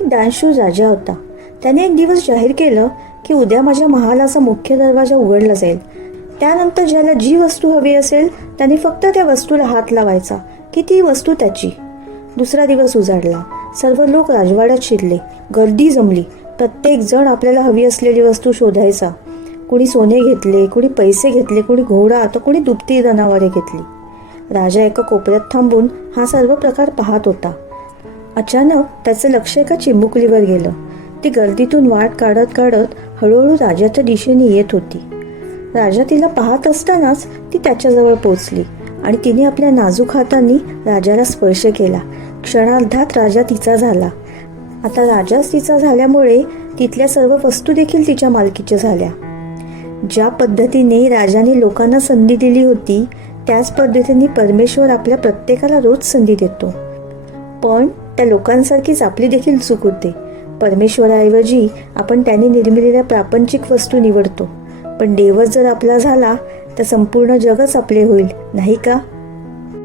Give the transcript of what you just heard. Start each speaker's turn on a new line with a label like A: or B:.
A: एक दानशूर राजा होता. त्याने एक दिवस जाहीर केलं की उद्या माझ्या महालाचा मुख्य दरवाजा उघडला जाईल. त्यानंतर ज्याला जी वस्तू हवी असेल त्याने फक्त त्या वस्तूला हात लावायचा की ती वस्तू त्याची. दुसरा दिवस उजाडला. सर्व लोक राजवाड्यात शिरले. गर्दी जमली. प्रत्येक जण आपल्याला हवी असलेली वस्तू शोधायचा. कुणी सोने घेतले कुणी पैसे घेतले कुणी घोडा तर कुणी दुपती जनावरे घेतली. राजा एका कोपऱ्यात थांबून हा सर्व प्रकार पाहत होता. अचानक त्याचं लक्ष एका चिमुकलीवर गेलं. ती गर्दीतून वाट काढत काढत हळूहळू राजाच्या दिशेने येत होती. राजा तिला पाहत असतानाच ती त्याच्याजवळ पोचली आणि तिने आपल्या नाजूक हातांनी राजाला स्पर्श केला. क्षणार्धात राजा तिचा झाला. आता राजाच तिचा झाल्यामुळे तिथल्या सर्व वस्तू देखील तिच्या मालकीच्या झाल्या. ज्या पद्धतीने राजाने लोकांना संधी दिली होती त्याच पद्धतीने परमेश्वर आपल्या प्रत्येकाला रोज संधी देतो. पण त्या लोकांसारखीच आपली देखील चूक होते. परमेश्वराऐवजी आपण त्याने निर्मिलेल्या प्रापंचिक वस्तू निवडतो. पण देवच जर आपला झाला तर संपूर्ण जगच आपले होईल नाही का?